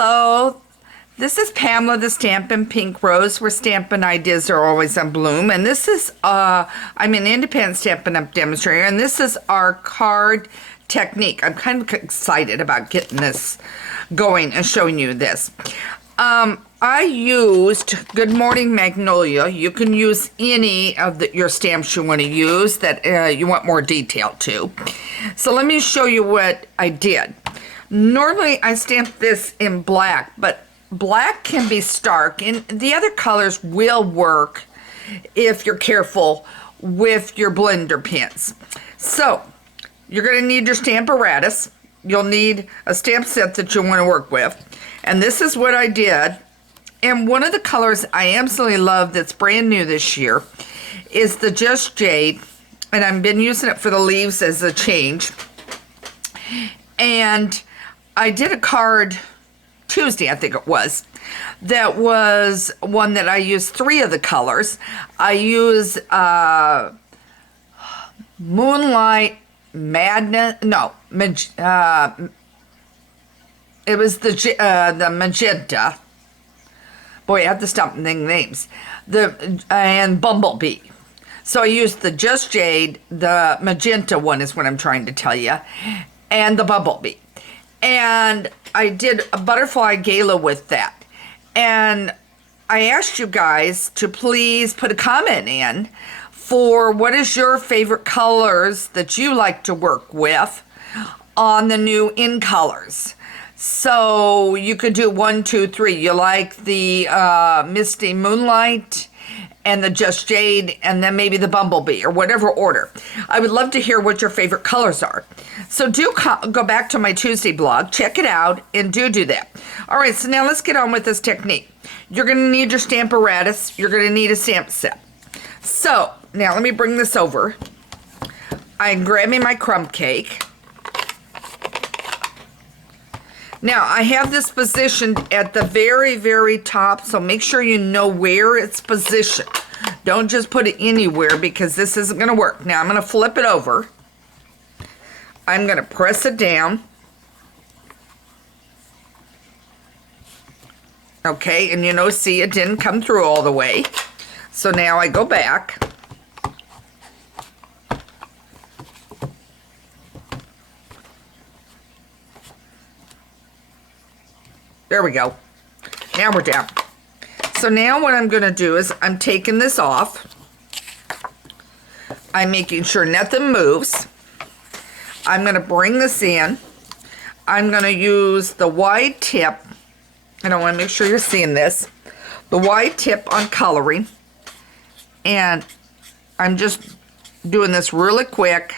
Hello, this is Pamela, the Stampin' Pink Rose, where Stampin' Ideas are always on bloom. And this is, I'm an independent Stampin' Up! Demonstrator, and this is our card technique. I'm kind of excited about getting this going and showing you this. I used Good Morning Magnolia. You can use any of your stamps you want to use that you want more detail to. So let me show you what I did. Normally I stamp this in black, but black can be stark, and the other colors will work if you're careful with your blender pens. So you're going to need your Stamparatus. You'll need a stamp set that you want to work with, and this is what I did. And one of the colors I absolutely love that's brand new this year is the Just Jade, and I've been using it for the leaves as a change. And I did a card Tuesday, I think it was, that was one that I used 3 of the colors. I used Moonlight Madness, no, it was the magenta. Boy, I have to stop naming names. And Bumblebee. So I used the Just Jade, the magenta one is what I'm trying to tell you, and the Bumblebee. And I did a butterfly gala with that. And I asked you guys to please put a comment in for what is your favorite colors that you like to work with on the new in colors. So you could do 1, 2, 3. You like the Misty Moonlight and the Just Jade, and then maybe the Bumblebee, or whatever order. I would love to hear what your favorite colors are. So do go back to my Tuesday blog, check it out, and do that. All right, so now let's get on with this technique. You're going to need your Stamparatus. You're going to need a stamp set. So now let me bring this over. I'm grabbing my crumb cake. Now, I have this positioned at the very, very top, so make sure you know where it's positioned. Don't just put it anywhere, because this isn't going to work. Now, I'm going to flip it over. I'm going to press it down. Okay, and see, it didn't come through all the way. So now I go back. There we go. Now we're down. So now what I'm going to do is I'm taking this off. I'm making sure nothing moves. I'm going to bring this in. I'm going to use the wide tip, and I want to make sure you're seeing this, the wide tip on coloring. And I'm just doing this really quick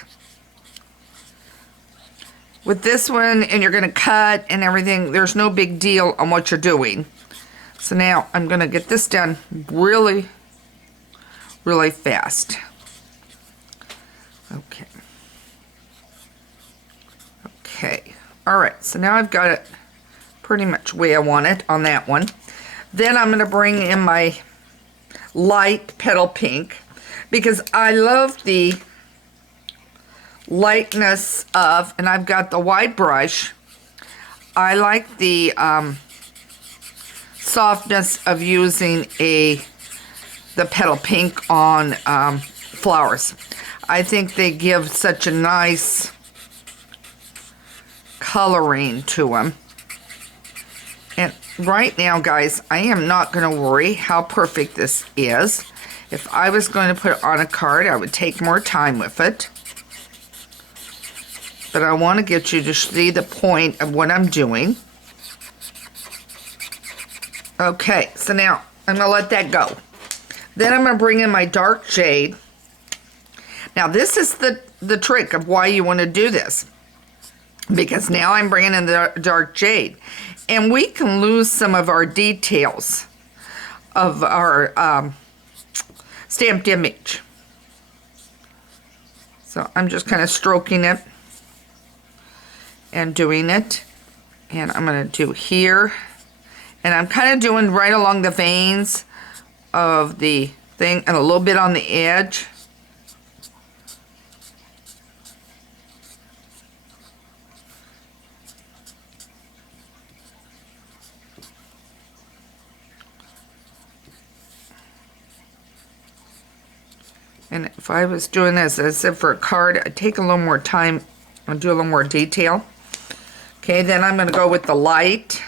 with this one, and you're going to cut and everything. There's no big deal on what you're doing. So now I'm going to get this done really, really fast. Okay. Okay. All right. So now I've got it pretty much where I want it on that one. Then I'm going to bring in my light petal pink, because I love the lightness of, and I've got the wide brush. I like the softness of using the petal pink on flowers. I think they give such a nice coloring to them. And right now, guys, I am not going to worry how perfect this is. If I was going to put it on a card, I would take more time with it. But I want to get you to see the point of what I'm doing. Okay, so now I'm going to let that go. Then I'm going to bring in my dark jade. Now this is the trick of why you want to do this, because now I'm bringing in the dark jade, and we can lose some of our details of our stamped image. So I'm just kind of stroking it and doing it, and I'm going to do here, and I'm kind of doing right along the veins of the thing and a little bit on the edge. And if I was doing this, as I said, for a card, I'd take a little more time and do a little more detail. Okay, then I'm going to go with the light.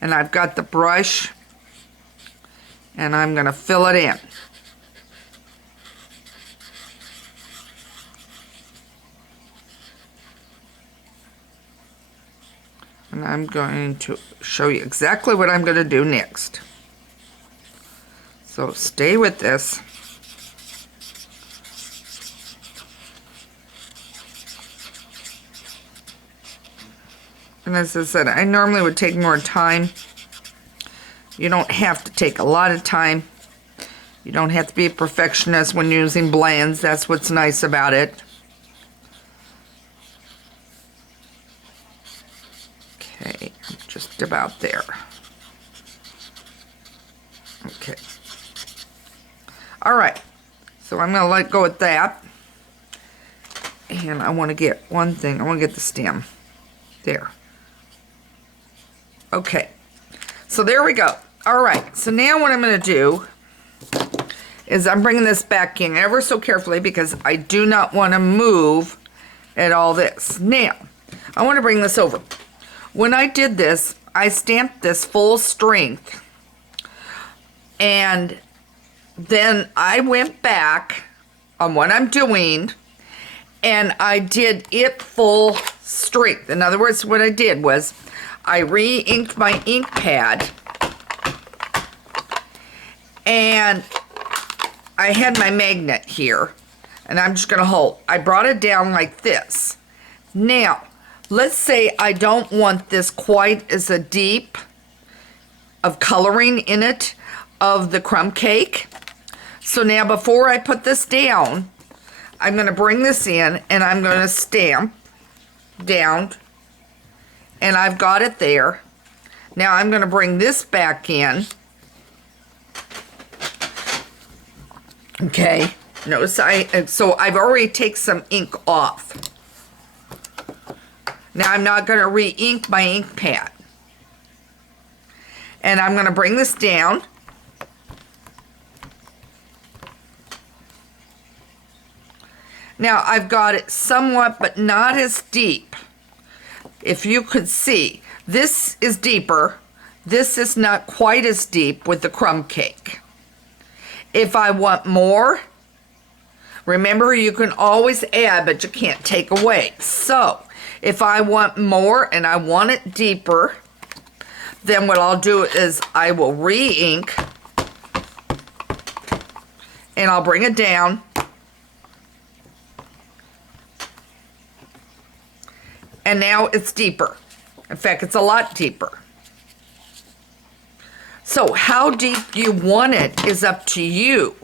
And I've got the brush. And I'm going to fill it in. And I'm going to show you exactly what I'm going to do next. So stay with this. And as I said, I normally would take more time. You don't have to take a lot of time. You don't have to be a perfectionist when using blends. That's what's nice about it. Okay, I'm just about there. Okay. All right, so I'm going to let go with that. And I want to get one thing. I want to get the stem. There. Okay, so there we go. All right, so now what I'm going to do is I'm bringing this back in ever so carefully because I do not want to move at all this. Now, I want to bring this over. When I did this, I stamped this full strength, and then I went back on what I'm doing, and I did it full strength. In other words, what I did was I re-inked my ink pad, and I had my magnet here, and I'm just going to hold. I brought it down like this. Now, let's say I don't want this quite as a deep of coloring in it of the crumb cake. So now before I put this down, I'm going to bring this in and I'm going to stamp down, and I've got it there. Now I'm going to bring this back in. Okay, notice so I've already taken some ink off. Now I'm not going to re-ink my ink pad. And I'm going to bring this down. Now I've got it somewhat, but not as deep. If you could see, this is deeper. This is not quite as deep with the crumb cake. If I want more, remember you can always add, but you can't take away. So if I want more and I want it deeper, then what I'll do is I will re-ink and I'll bring it down. And now it's deeper. In fact, it's a lot deeper. So how deep you want it is up to you.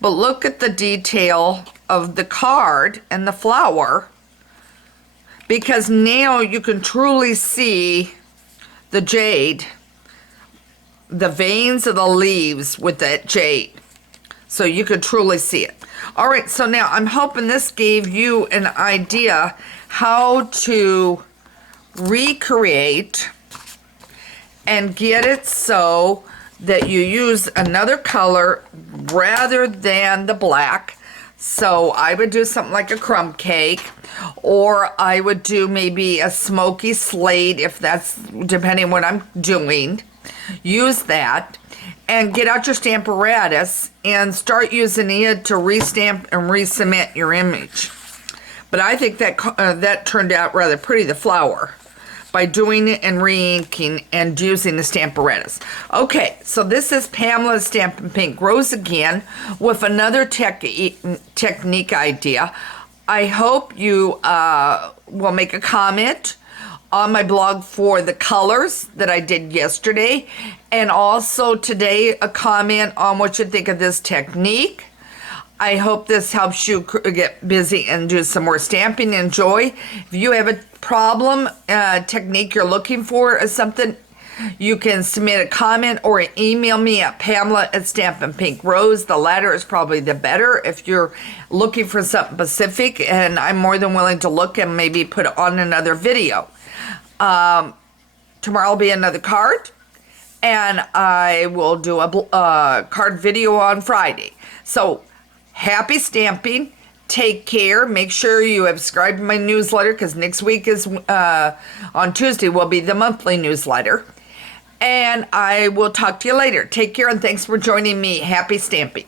But look at the detail of the card and the flower, because now you can truly see the jade, the veins of the leaves with that jade. So you can truly see it. All right, so now I'm hoping this gave you an idea how to recreate and get it so that you use another color rather than the black. So I would do something like a crumb cake, or I would do maybe a smoky slate, if that's depending on what I'm doing. Use that and get out your stamparatus and start using it to restamp and resubmit your image. But I think that that turned out rather pretty, the flower, by doing it and re-inking and using the stamparatus. Okay, so this is Pamela's Stampin' Pink Rose again with another technique idea. I hope you will make a comment on my blog for the colors that I did yesterday, and also today a comment on what you think of this technique. I hope this helps you get busy and do some more stamping. Enjoy. If you have a problem, technique you're looking for or something, you can submit a comment or email me at Pamela@Stampin' Pink Rose. The latter is probably the better if you're looking for something specific, and I'm more than willing to look and maybe put on another video. Tomorrow will be another card, and I will do a card video on Friday. So Happy stamping. Take care. Make sure you subscribe to my newsletter because next week is on Tuesday will be the monthly newsletter. And I will talk to you later. Take care and thanks for joining me. Happy stamping.